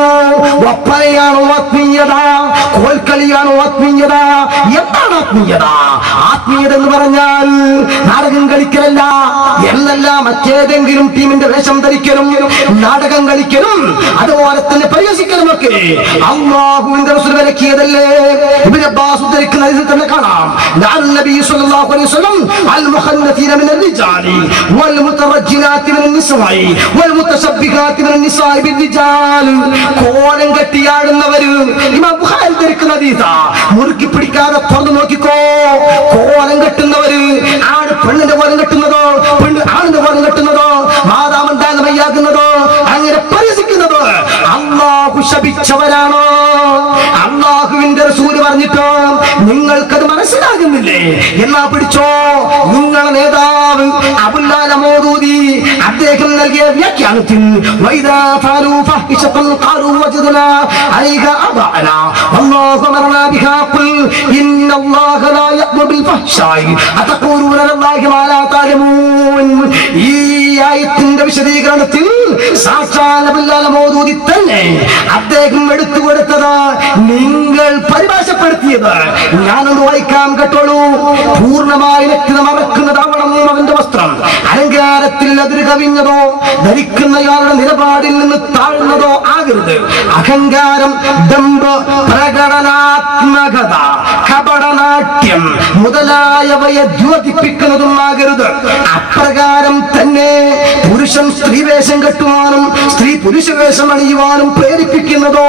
ചോദിക്കുന്നു, ഒപ്പനയാണോ ആത്മീയത, കോൽക്കളിയാണോ ആത്മീയത, എന്താണ് ആത്മീയത? ആത്മീയത എന്ന് പറഞ്ഞാൽ നാടകം കളിക്കലല്ല എന്നല്ല, മറ്റേതെങ്കിലും ടീമിന്റെ വേഷം ധരിക്കലും നാടകം കളിക്കലും അതുപോലെ തന്നെ പരിഹസിക്കലും ഒക്കെ അല്ലാഹുവിന്റെ റസൂൽ വിലക്കിയതല്ലേ. ഇബ്നു അബ്ബാസ് ഉദ്ധരിക്കുന്ന ഹദീസിൽ തന്നെ കാണാം, നബി സല്ലല്ലാഹു അലൈഹി വസല്ലം അൽ മുഖന്നതീന മിനൽ റിജാലി വൽ മുതറജ്ജിനാതി മിനൻ നിസാഇ വൽ മുതശബ്ബിഹാതി മിനൻ നിസാഇ ബിൽ റിജാൽ. കോലം കെട്ടിയാടുന്നവര് ഇമാം ബുഖാരി ഉദ്ധരിക്കുന്ന ഹദീസാ. മുറുക്കി പിടിക്കാതെ തുറന്നു നോക്കിക്കോ. കോലം കെട്ടുന്നവര്, ആണ് പെണ്ണിന്റെ കോലം കെട്ടുന്നതോ, പെണ്ണ് ആണിന്റെ കോലം കെട്ടുന്നതോ, മാതാമണ്ടാകുന്ന മയ്യാകുന്നതോ, അങ്ങനെ പരിഹസിക്കുന്നതോ അല്ലാഹു ശപിച്ചവരാണോ? അല്ലാഹുവിന്റെ റസൂൽ പറഞ്ഞിട്ടോ നിങ്ങൾക്കത് മനസ്സിലാകുന്നില്ലേ? എന്നാ പിടിച്ചോ, നിങ്ങളുടെ നേതാവ് അബുല്ലാല മൗദൂദി അദ്ദേഹം നൽകിയ വ്യാഖ്യാനത്തിൽ വൈദാ ഫഅലൂ ഫഹിശതൻ ഖാലൂ വജദനാ അലൈഹ അബഅനാ വല്ലാഹു അമറനാ ബിഹാ ഖുൽ ഇന്നല്ലാഹ ലാ യഅ്മുറു ബിൽ ഫഹ്ശാഇ അതഖൂലൂന അലല്ലാഹി മാ ലാ തഅലമൂൻ. ഈ ആയത്തിന്റെ വിശദീകരണത്തിൽ സാക്ഷാൽ അബുല്ലാല മൗദൂദി തന്നെ അദ്ദേഹം എടുത്തു കൊടുത്തത് നിങ്ങൾ പരിഭാഷപ്പെടുത്തിയത് ഞാനൊന്ന് വായിക്കാം കേട്ടോളൂ. പൂർണ്ണമായി വ്യക്തത മറക്കുന്നതാവണം അവന്റെ വസ്ത്രം. അലങ്കാരത്തിൽ അതിര് കവിഞ്ഞതോ ധരിക്കുന്നയാളുടെ നിലപാടിൽ നിന്ന് താഴ്ന്നതോ ആകരുത്. അഹങ്കാരം, ദമ്പ്, പ്രകടനാത്മകത, കപടനാട്യം മുതലായവയെ ദ്യോതിപ്പിക്കുന്നതും ആകരുത്. അപ്രകാരം തന്നെ പുരുഷൻ സ്ത്രീവേഷം കെട്ടുവാനും സ്ത്രീ പുരുഷവേഷം അണിയുവാനും പ്രേരിപ്പിക്കുന്നതോ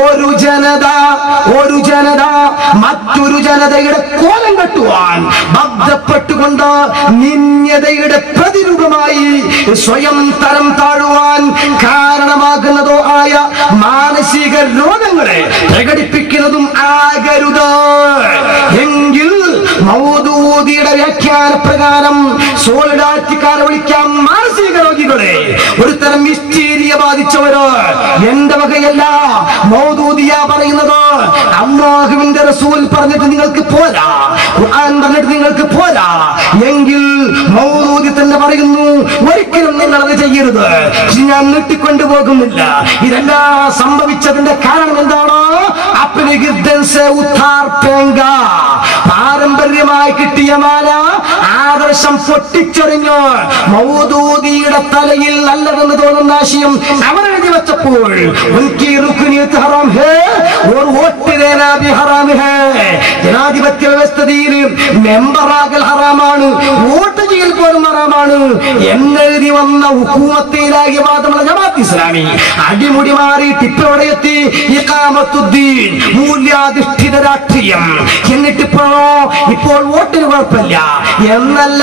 ഒരു ജനത മറ്റൊരു ജനതയുടെ കോലം കെട്ടുവാൻ ബന്ധപ്പെട്ടുകൊണ്ട് നിന്യതയുടെ പ്രതിരൂപമായി സ്വയം തരം താഴുവാൻ കാരണമാകുന്നതോ ആയ മാനസിക രോഗങ്ങളെ പ്രകടിപ്പിക്കുന്നതും ആകരുത്. എങ്കിൽ മൗദൂദിയുടെ വ്യാഖ്യാന പ്രകാരം സോളിഡാരിറ്റിക്കാരെ വിളിക്കാം മാനസിക രോഗികളെ, ഒരു തരം മിസ്റ്റീരിയ ബാധിച്ചവര്. എന്റെ വകയല്ല, മൗദൂദിയ പറയുന്നത്. അല്ലാഹുവിന്റെ റസൂൽ പറഞ്ഞിട്ട് നിങ്ങൾക്ക് പോരാ, ഖുർആൻ പറഞ്ഞിട്ട് നിങ്ങൾക്ക് പോരാ എങ്കിൽ മൗദൂദി തന്നെ പറയുന്നു ഒരിക്കലും നിങ്ങൾ അത് ചെയ്യരുത്. ഞാൻ നീട്ടിക്കൊണ്ടു പോകുന്നില്ല. ഇതെല്ലാം സംഭവിച്ചതിന്റെ കാരണം എന്താണോ? പാരമ്പര്യമായി കിട്ടിയ മാല ആദർശം പൊട്ടിച്ചെറിഞ്ഞ് മൗദൂദിയുടെ തലയിൽ നല്ലതെന്ന് തോന്നുന്ന ആശയം അവർ എഴുതി വെച്ചപ്പോൾ ജനാധിപത്യ വ്യവസ്ഥയിൽ മെമ്പറാകൽ ഹറാമാണ്, വോട്ട് ചെയ്യൽ പോലും ഹറാമാണ് എന്നെഴുതി വന്ന ഹുക്കൂമത്തിലാകിയ വാദമുള്ള ജമാഅത്ത് ഇസ്ലാമി അടിമുടി മാറി ടിപ്പോടെ എത്തി ഇഖാമത്തുദ്ദീൻ, മൂല്യാധിഷ്ഠിത രാഷ്ട്രീയം. ഇപ്പോൾ വോട്ടിന് കുഴപ്പമില്ല എന്നല്ല,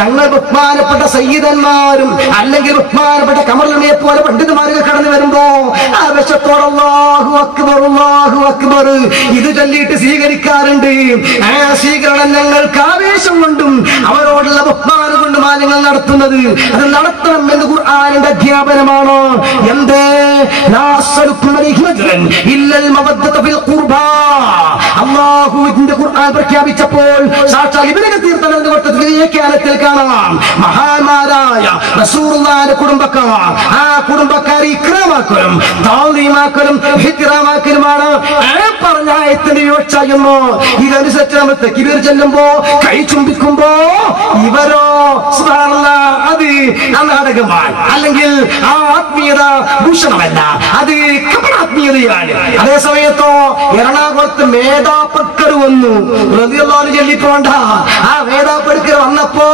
ഞങ്ങൾ ബഹുമാനപ്പെട്ട സയ്യിദന്മാരും അല്ലെങ്കിൽ ബഹുമാനപ്പെട്ട കമറുനെ പോലെ പണ്ഡിതന്മാരൊക്കെ കടന്നു വരുമ്പോ ആവേശത്തോടെ അല്ലാഹു അക്ബർ അല്ലാഹു അക്ബർ ഇത് ചൊല്ലിയിട്ട് സ്വീകരിക്കാറുണ്ട്. ആ സ്വീകരണം ഞങ്ങൾക്ക് ആവേശം കൊണ്ടും അവരോടുള്ള ബഹുമാനം കൊണ്ടും ഞങ്ങൾ നടത്തുന്നത്. അത് നടത്തണം എന്ന് ഖുർആനിന്റെ അധ്യാപനമാണ്. എന്തേ അല്ലാഹുവിന്റെ ഖുർആൻ പ്രഖ്യാപിച്ചപ്പോൾ സാക്ഷാൽ ഇബ്നു കസീർ തന്റെ വ്യാഖ്യാനത്തിൽ കാണാം, മഹാന്മാരായ റസൂലുള്ളാഹിന്റെ കുടുംബക്കാർ, ആ കുടുംബക്കാരെ ഇക്റാമാക്കലും തൗലീമാക്കലും ഇഹ്തിറാമാക്കലുമാണ് ആ പറഞ്ഞ ആയത്തിന്റെ യോച്ചാകുന്നു. ഇതനുസരിച്ച് നമ്മൾ തക്ബീർ ചൊല്ലുമ്പോ കൈ ചുംബിക്കുമ്പോ ഇവരോ സുബ്ഹാനല്ലാഹ് അത് നാടകമാണ്, അല്ലെങ്കിൽ ആ ആത്മീയത ഭൂഷണമല്ല, അത് കപടാത്മീയതയാണ്. അതേ സമയത്തോ എറണാകുളത്ത് മേധാപക്കർ വന്നു റളിയല്ലാഹു ചൊല്ലിപ്പോണ്ട. ആ മേധാപക്കർ വന്നപ്പോ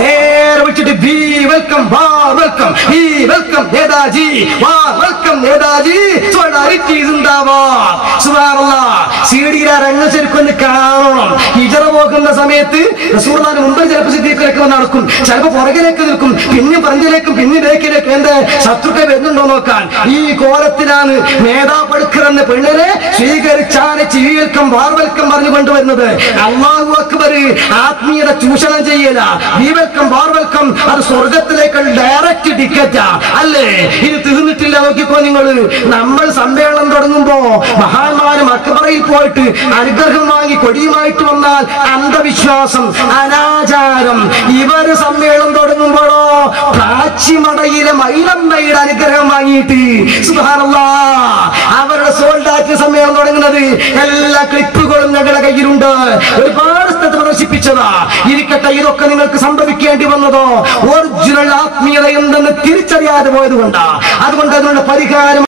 നേരെ വിളിച്ചിട്ട് ബി വെൽക്കം, വാ വെൽക്കം, ബി വെൽക്കം നേതാജി, വാ വെൽക്കം നേതാജി, സോളിഡാരിറ്റി സിന്ദാബാദ്. സുബ്ഹാനല്ലാഹ്, സീഡിയിലെ രംഗം ശരിക്കൊന്ന് കാണണം. ഹിജറ പോകുന്ന സമയത്ത് റസൂലുള്ളാഹിന്റെ മുമ്പിൽ ചിലപ്പോൾ സിദ്ദീഖിലേക്ക് വന്ന് നടക്കും, ചിലപ്പോൾ പുറകിലേക്ക് നിൽക്കും, പിന്നെ ഫ്രണ്ടിലേക്കും പിന്നെ ബേക്കിലേക്കും. എന്റെ ശത്രുക്കൾ വരുന്നുണ്ടോ നോക്കാൻ. ഈ കോലത്തിലാണ് മേധാപടുക്കർ എന്ന പെണ്ണിനെ സ്വീകരിച്ചാണ് ചീവൽക്കം വാർവൽക്കം പറഞ്ഞു കൊണ്ടുവരുന്നത്. അല്ലാഹു അക്ബർ ആത്മീയത ചൂഷണം ചെയ്യല. ഈ വെൽക്കം വാർവൽക്കം അത് സ്വർഗത്തിലേക്ക് ഡയറക്റ്റ് ടിക്കറ്റാ അല്ലേ? ഇത് തീർന്നിട്ടില്ല, നോക്കിക്കോ നിങ്ങൾ. നമ്മൾ സമ്മേളനം തുടങ്ങുമ്പോ മഹാന്മാര് മക്ബറയിൽ പോയിട്ട് അനുഗ്രഹം വാങ്ങി കൊടിയുമായിട്ട് വന്നാൽ അന്ധവിശ്വാസം, അനാചാരം. ഇവര് സമ്മേളനം തുടങ്ങുമ്പോഴോ പ്രാച്ചിമടയിലെ മൈലമ്മയുടെ അനുഗ്രഹം വാങ്ങിയിട്ട് സുബ്ഹാനല്ലാഹ് അവരുടെ സോൾഡാറ്റ് സമ്മേളനം തുടങ്ങുന്നത് എല്ലാ ക്ലിപ്പുകളും ഞങ്ങളുടെ കയ്യിലുണ്ട്. ഒരുപാട് സ്ഥലത്ത് പ്രദർശിപ്പിച്ചതാ. ഇരിക്കട്ടെ, ഇതൊക്കെ നിങ്ങൾക്ക് സംഭവിക്കേണ്ടി വന്നതോ ഒറിജിനൽ ആത്മീയത എന്തെന്ന് തിരിച്ചറിയാതെ പോയതുകൊണ്ടാ. അതുകൊണ്ട് അതിനുള്ള പരിഹാരം